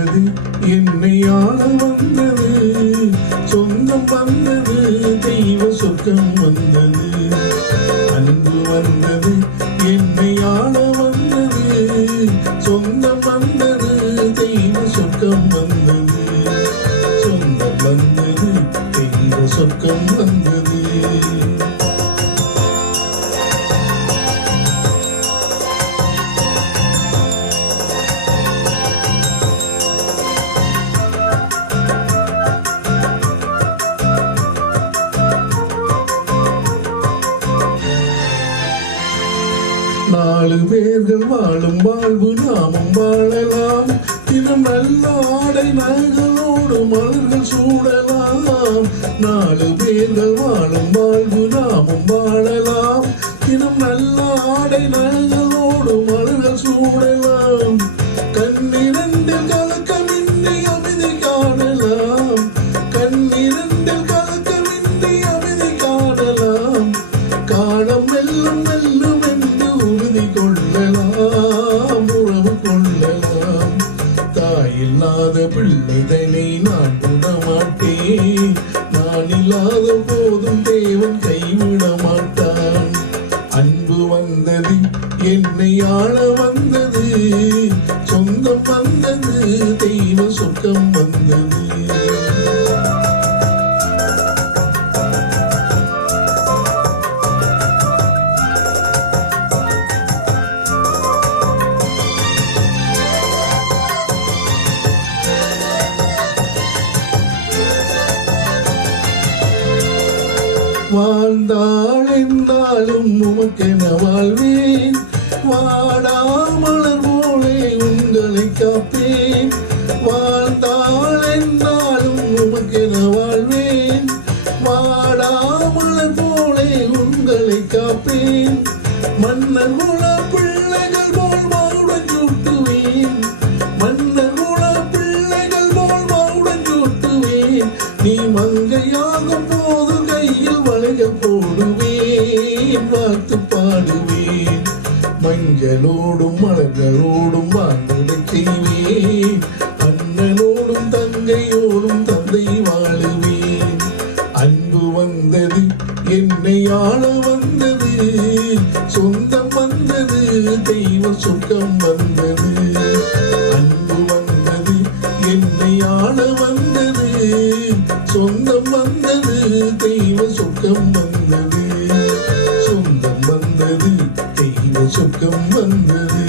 வந்தது என்னை ஆள வந்தது சொந்தம் வந்தது தெய்வ சொர்க்கம் வந்தது அன்பு வந்தது என்னை ஆள வந்தது சொந்தம் வந்தது தெய்வ சொர்க்கம் வந்தது சொந்தம் வந்தது தெய்வ சொர்க்கம் வந்தது நாலு பேர்கள் வாழும் வாழ்வு நாமும் வாழலாம் தினம் நல்ல ஆடை நகைகளோடு மலர்கள் சூடலாம் நாலு பேர்கள் வாழும் வாழ்வு நாமும் வாழலாம் தினம் நல்ல ஆடை நகைகளோடு மலர்கள் சூடலாம் கண்ணிரண்டில் கலக்கமின்றி அமைதி காணலாம் கண்ணிரண்டில் கலக்கமின்றி அமைதி காணலாம் காலம் வெல்லும் வெல்லும் கொள்ளலாம் உறவு கொள்ளலாம் தாயில்லாத பிள்ளைதனை நான் விட மாட்டேன் நான் இல்லாத போதும் தேவன் கைவிட மாட்டான் அன்பு வந்தது என்னை ஆள வந்தது சொந்தம் வந்தது தெய்வ சொர்க்கம் வந்தது வாழ்ந்தாள் என்றாலும் உமக்கென வாழ்வேன் வாடாமலர் போலே உங்களை காப்பேன் வாழ்ந்தாள் என்றாலும் உமக்கென வாழ்வேன் வாடாமலர் போலே உங்களை காப்பேன் மன்னர் குல பிள்ளைகள் போல் மாவுடன் சூட்டுவேன் மன்னர் குல பிள்ளைகள் போல் மாவுடன் சூட்டுவேன் நீ மங்கையாகும் போது கையில் வளையல் போடுவேன் வாழ்த்து பாடுவேன் மஞ்சளோடும் மலர்களோடும் வாழ்ந்திடச் செய்வேன் அண்ணனோடும் தங்கையோடும் தந்தை வாழுவேன் அன்பு வந்தது என்னை ஆள வந்தது சொந்தம் வந்தது தெய்வ சொர்க்கம் வந்தது அன்பு வந்தது என்னை ஆள வந்தது சொந்தம் வந்தது தெய்வ சொர்க்கம் வந்தது சொந்தம் வந்தது தெய்வ சொர்க்கம் வந்தது